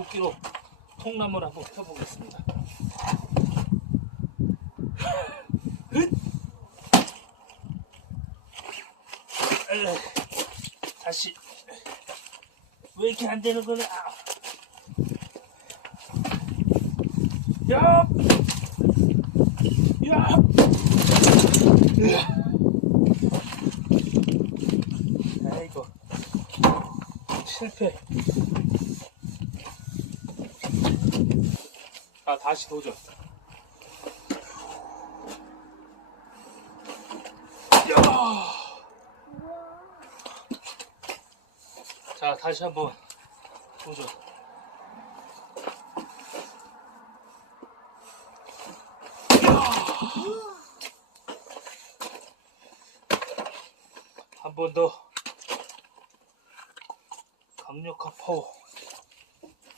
도끼로 통나무를 한번 펴보겠습니다. 다시. 왜 이렇게 안 되는 거냐? 야! 야! 아이고. 실패. 아, 다시 도전. 야! 자, 다시 한번 도전. 한 번 더 강력한 파워.